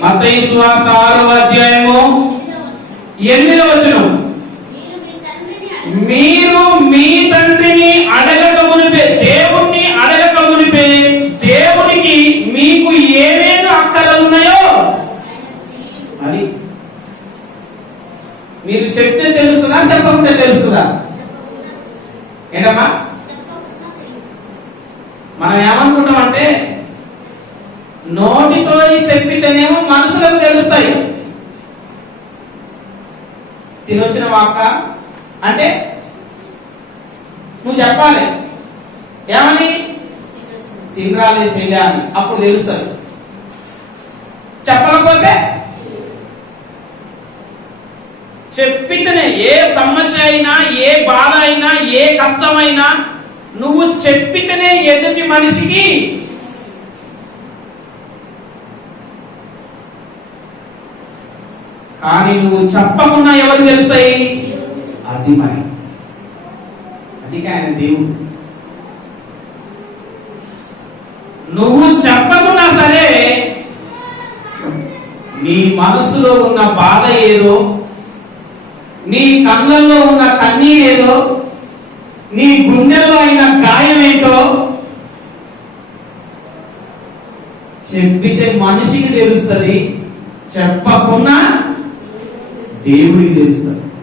మత్తయి సువార్త ఆరో అధ్యాయము ఎనిమిదవ వచనం. మీరు మీ తండ్రిని అడగక మునిపే దేవుణ్ణి అడగక మునిపే దేవునికి మీకు ఏమేమి అక్కలు ఉన్నాయో అని మీరు చెప్తే తెలుస్తుందా చెప్పకుంటే తెలుస్తుందా? ఏంటమ్మా? మనం ఏమనుకుంటామంటే నోటితో చెప్పితేనేమో మనసులకు తెలుస్తాయి. తినొచ్చిన వాక్క అంటే నువ్వు చెప్పాలి. ఏమని? తినరాలే శైలి అని. అప్పుడు తెలుస్తుంది. చెప్పకపోతే? చెప్పితేనే ఏ సమస్య అయినా ఏ బాధ అయినా ఏ కష్టమైనా నువ్వు చెప్పితేనే ఎదుటి మనిషికి కానీ నువ్వు చెప్పకుండా ఎవరు తెలుస్తాయి? అది మరి. అందుకే ఆయన దేవుడు. నువ్వు చెప్పకున్నా సరే నీ మనసులో ఉన్న బాధ ఏదో నీ కళ్ళల్లో ఉన్న కన్నీరు ఏదో నీ గుండెల్లో అయిన గాయం ఏంటో చెప్పితే మనిషికి తెలుస్తుంది. చెప్పకుండా దేవుడికి తెలుస్తాడు.